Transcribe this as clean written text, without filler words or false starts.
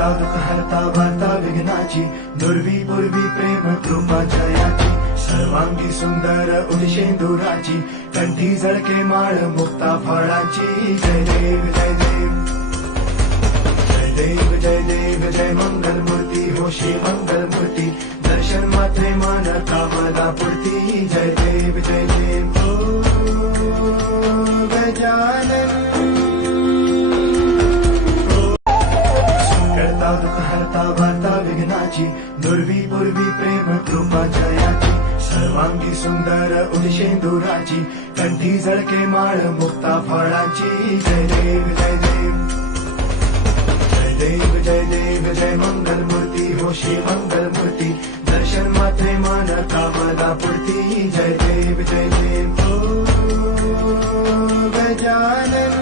करता दुःख हरता वार्ता विघ्नाची, दुर्वी पूर्वी प्रेम कृपा जयाची, सर्वांगी सुंदर उदिशेंदुराची, कंठी झळके माळ मुक्ता फळाची. जय देव जय देव जय देव जय देव जय मंगल मूर्ती हो श्री मंगल मूर्ती, दर्शन मात्रे मान कामना पूर्ती. जय देव जय देव गजानन करता दुःख हरता वार्ता विघ्नाची, दुर्वी पूर्वी प्रेम कृपा जयाची, सर्वांगी सुंदर उदिशेंदुराची, कंठी झळके माळ मुक्ता फळाची. जय देव जय देव जय देव जय देव जय मंगल मूर्ती हो श्री मंगल मूर्ती, दर्शन मात्रे मान कामना पूर्ती. जय देव जय देव गजानन